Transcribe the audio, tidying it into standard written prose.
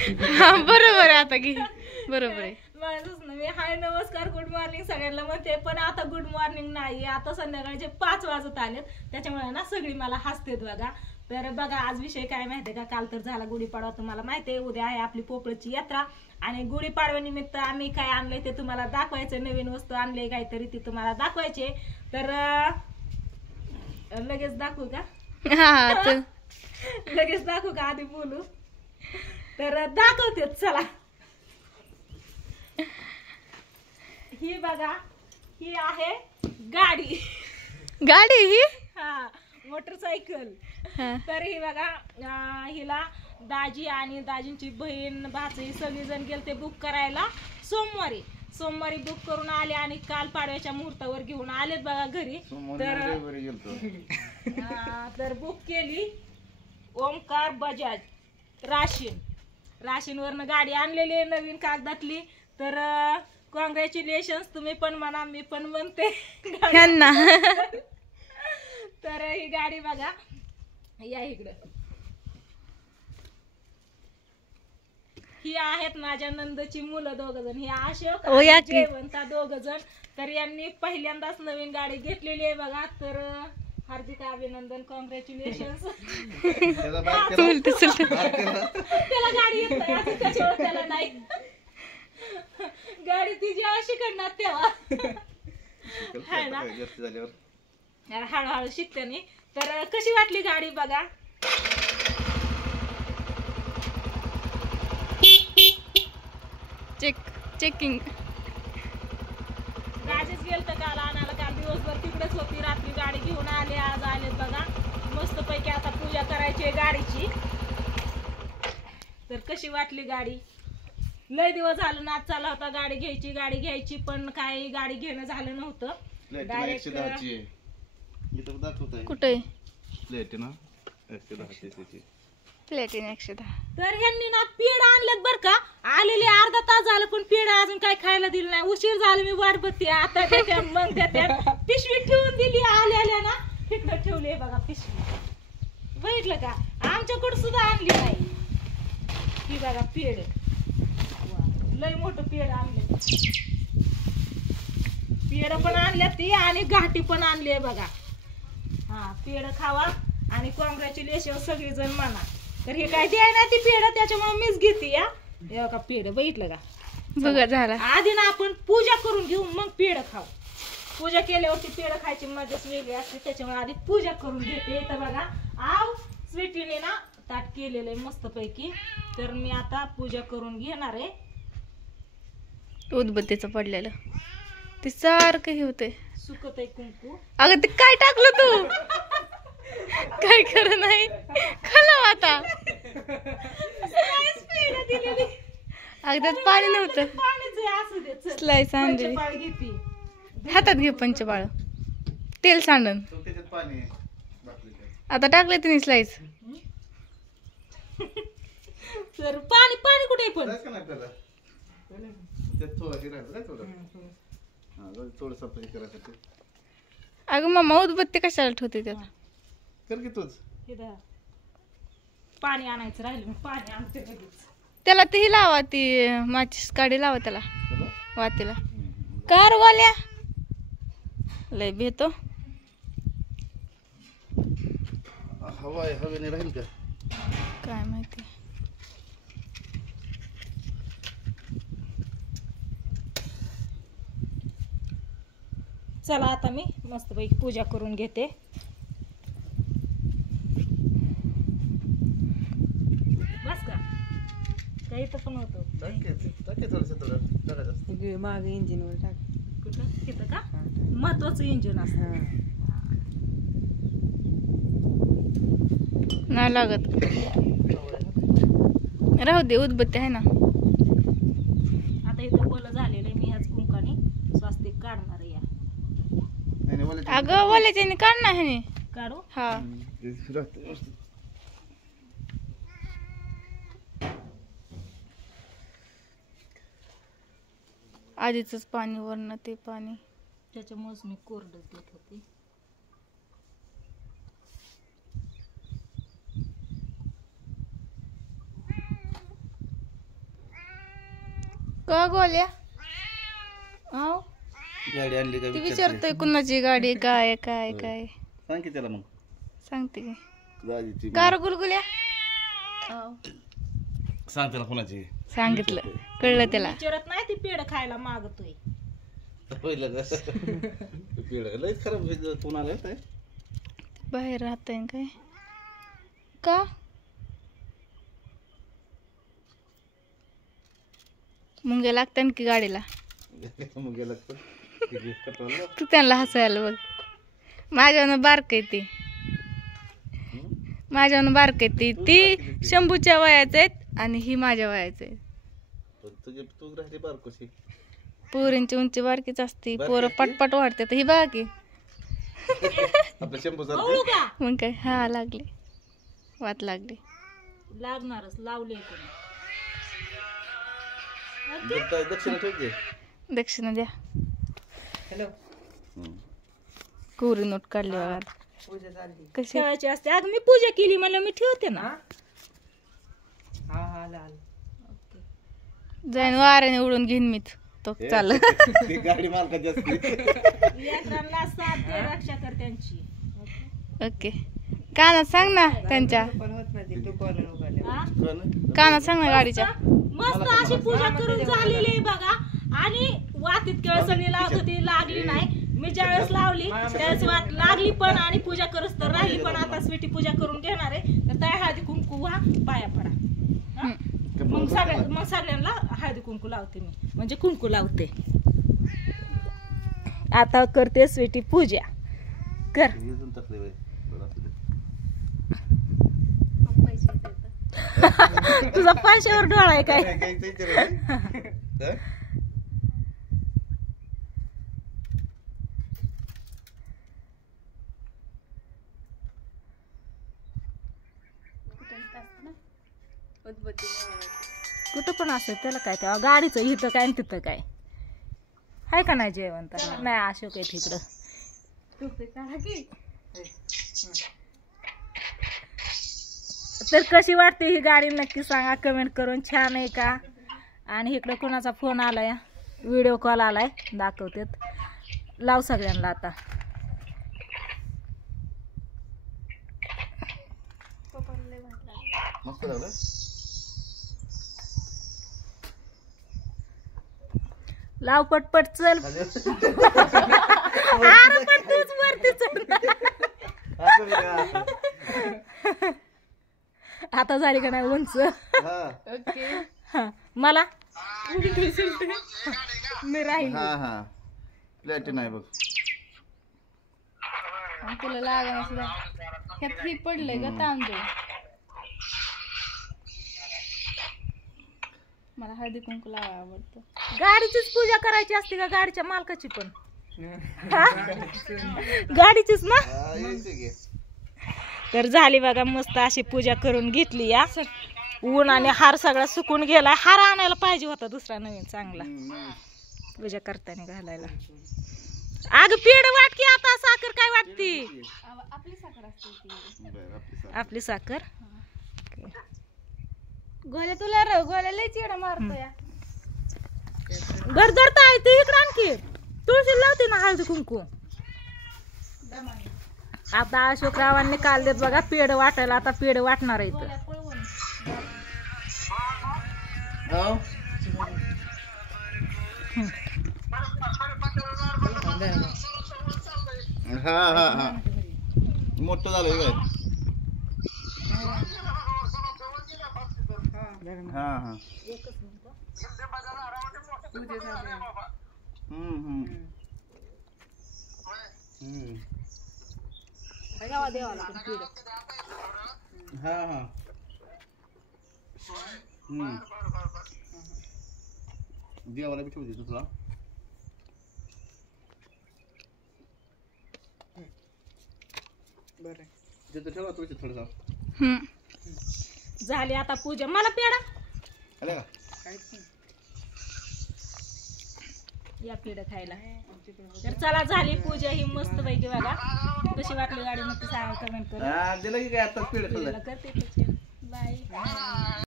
हा बरोबर आहे आता घे बरोबर आहे. माझंच ना मी हाय नमस्कार गुड मॉर्निंग सगळ्यांना म्हणते पण आता गुड मॉर्निंग नाही आता संध्याकाळचे 5 वाजत आलेत त्याच्यामुळे ना सगळी मला हसतेत बघा. तर बघा आज विषय काय माहितीये का काल तर झाला गुढीपाडवा तुम्हाला माहितीये उद्या आहे आपली पोपळची यात्रा आणि गुढीपाडव्यानिमित्त आम्ही काय आणलंय ते तुम्हाला दाखवायचं नवीन वस्तू आणले काहीतरी ती तुम्हाला दाखवायचे तर लगेच दाखवू का? हा लगेच दाखवू का आधी बोलू तर दाखवते चला. ही बघा ही आहे गाडी गाडी ही हा मोटरसायकल. तर ही बघा हिला दाजी आणि दाजींची बहीण भाची सगळीजण गेलते बुक करायला सोमवारी बुक करून आले आणि काल पाडव्याच्या मुहूर्तावर घेऊन आलेत बघा घरी. तर बुक केली ओमकार बजाज राशीन वरनं गाडी आणलेली आहे नवीन कागदातली. तर कॉंग्रॅच्युलेशन्स तुम्ही पण म्हणा मी पण म्हणते ह्यांना. तर ही गाडी बघा या इकडं ही आहेत माझ्या नंदची मुलं 2 जण ही अशोक आणि जयवंता 2 जण. तर यांनी पहिल्यांदाच नवीन गाडी घेतलेली आहे बघा. तर हार्दिक अभिनंदन कॉंग्रॅच्युलेशन्स. त्याला गाडी येत नाही त्याच्यावर त्याला नाही गाडी ती जेव्हा शिकणार तेव्हा है ना हळूहळू शिकते नाही. तर कशी वाटली गाडी बघा. चेकिंग गाडीच गेल तर काल आणायला काल दिवसभर तिकडेच होती रात्री गाडी घेऊन आले आज आलेत बघा मस्त पैकी आता पूजा करायची आहे गाडीची. तर कशी वाटली गाडी. लय दिवस झालं नाच चालला होता गाडी घ्यायची पण काही गाडी घेणं झालं नव्हतं. डायरेक्ट कुठे प्लेटिन 110. तर ह्यांनी ना पेढा आणलेत बर का आलेले अर्धा तास झालं पण पेढा अजून काय खायला दिलं नाही. उशीर झाला मी वाट बघते आता देत्या मग देत्या. पिशवी ठेवून दिली आल्या ना तिकडं ठेवली बघा पिशवी बघितलं का आमच्याकडे सुद्धा आणली नाही. ही बघा पेढ लय मोठं पेढ आणले पेढ पण आणल्या ती आणि घाटी पण आणली बघा. हा पेढ खावा आणि कॉंग्रॅच्युलेशन सगळीजण म्हणा. तर हे काय द्याय ना ती पेढ त्याच्यामुळे मीच घेते या का पेढ बघितलं का बघा झाला. आधी ना आपण पूजा करून घेऊ मग पेढ खाऊ. पूजा केल्यावरती पेढ खायची मजाच वेगळी असते त्याच्यामुळे आधी पूजा करून घेते. तर बघा आव स्वीटीने ना ताट केलेलं आहे मस्त पैकी. तर मी आता पूजा करून घेणार आहे. उदबत्तीचं पडलेलं ते सारखं हे होतंय सुकत आहे कुंकू. अगं ते काय टाकलं तू काय खरं नाही खाल्लं आता अगं त्यात पाणी नव्हतं स्लाइस आणली हातात घे पंचबाळ तेल सांडण आता टाकले तिने स्लाइस. तर पाणी कुठे पण अगं मम्मा उदबत्ती कशाला ठेवते त्यात पाणी आणायचं राहिलं मी पाणी आणते लगेच. त्याला ती लावा ती माचीस काडी लावा त्याला वातीला कार वाल्या लय भेतो हवेने राहील का काय माहिती. चला आता मी मस्त पैकी पूजा करून घेते. बस का काही तर पण होतो मागे इंजिन वर टाक कुठं तिथं का महत्वाचं इंजिन असतं नाही लागत राहू दे उदबत्ती आहे ना. आता इथं बोल झालेलं आहे मी ह्याच कुंकाने स्वास्तिक काढणार आहे. अगं वाल्याच्याने काढ ना ह्याने काढू हा आधीच पाणी वरण ते पाणी त्याच्यामुळेच मी कोरडच देत होते. का गोल्या आव गाडी आणली का ती विचारतोय कुणाची गाडी काय काय काय सांग की त्याला मग सांगते की दाजीची कार गुलगुल्या आव सांग त्याला कोणाची सांगितलं कळलं त्याला विचारत नाही ती पेड खायला मागतोय. पहिलं लयच खराब कोण आलं काय बाहेर राहतंय काय का मुंगे लागतात की गाडीला मग गेला तू त्यांना हसायला बघ माझ्यावरनं बारक आहे ती माझ्यावरनं बारक आहे ती शंभूच्या वयाच आहेत आणि ही माझ्या वयाच आहे. तू राहते बारकोशी पोरींची उंची बारकीच असते पोरं पटपट वाढते ही बघा की आपल्या शंभू बघू का मग काय हा लागली वाट लागली लागणारच लावले दक्षिणा ठेवते दक्षिणा द्या हॅलो कोरी नोट काढली बघा पूजा चालली. कशी ठेवायची असते. अगं मी पूजा केली म्हणलं मी ठेवते ना. हा हा लाल जाईन वाऱ्याने उडून घेईन मी तो चाल ती गाडी मालकाची असते लेकरांना साथ दे रक्षा कर त्यांची. ओके कानात सांग ना त्यांच्या पण होत नाही तू कॉल उघडले. हा? कानात सांग ना गाडीच्या मस्त अशी पूजा करून झालेली आहे बघा. आणि वातीत केळसणी लावत होती लागली नाही. मी ज्यावेळेस लावली त्यावेळेस वाट लागली पण आणि पूजा करत तर राहिली पण. आता स्वीटी पूजा करून घेणार आहे तर त्या हळदी कुंकू व्हा पाया पडा. हा? मग सगळ्यांना हळदी कुंकू लावते मी म्हणजे कुंकू लावते. आता करते स्वीटी पूजा कर. तुझा पैशावर डोळा आहे काय. कुठं पण असं त्याला काय तेव्हा गाडीचं इथं काय आणि तिथं काय आहे का नाही जेवण तर नाही अशोक आहे तिकडं. तर कशी वाटते ही गाडी नक्की सांगा कमेंट करून. छान आहे का. आणि इकडं कोणाचा फोन आलाय व्हिडिओ कॉल आलाय दाखवतेत. लाव सगळ्यांना आता. मस्त लागलं लाव पटपट चल. अरे पण तूच वरती चल. आता झाली का नाही उंच. हा, मला मी राहील. हा हा प्लॅटिन आहे बघ. तुला लागणार सुद्धा ह्यात ही पडलंय का तांदूळ. मला हळदी कुंकू लावा आवडतं. गाडीचीच पूजा करायची असते का गाडीच्या मालकाची पण. गाडीचीच ना. तर झाली बघा मस्त अशी पूजा करून घेतली. या ऊन आणि हार सगळा सुकून गेला. हार आणायला पाहिजे होता दुसरा नवीन चांगला पूजा करताना घालायला. अग पेड वाट की आता साखर काय वाटती. आपली साखर असते आपली साखर. गोल्या तुला गोल्या लय चिडा मारतो या. गरजरता आहे ती इकडे आणखी तुळशी लावते ना हळदी कुंकू. आता अशोकरावांनी काल देत बघा पेड वाटायला. आता पेड वाटणार आहे. हा हा हा मोठं झालं काय. हा हा हा हा देवाला बी ठेवते तुला. बरं तिथं ठेवा तुझी थोडसा. झाली आता पूजा. मला पेडा आलं का काहीच नाही. या पेड खायला. तर चला झाली पूजा ही मस्त पैकी बघा. कशी वाटली गाडी नक्की सांगा कमेंट करून. दिलं की काय आता पीड करते बाय.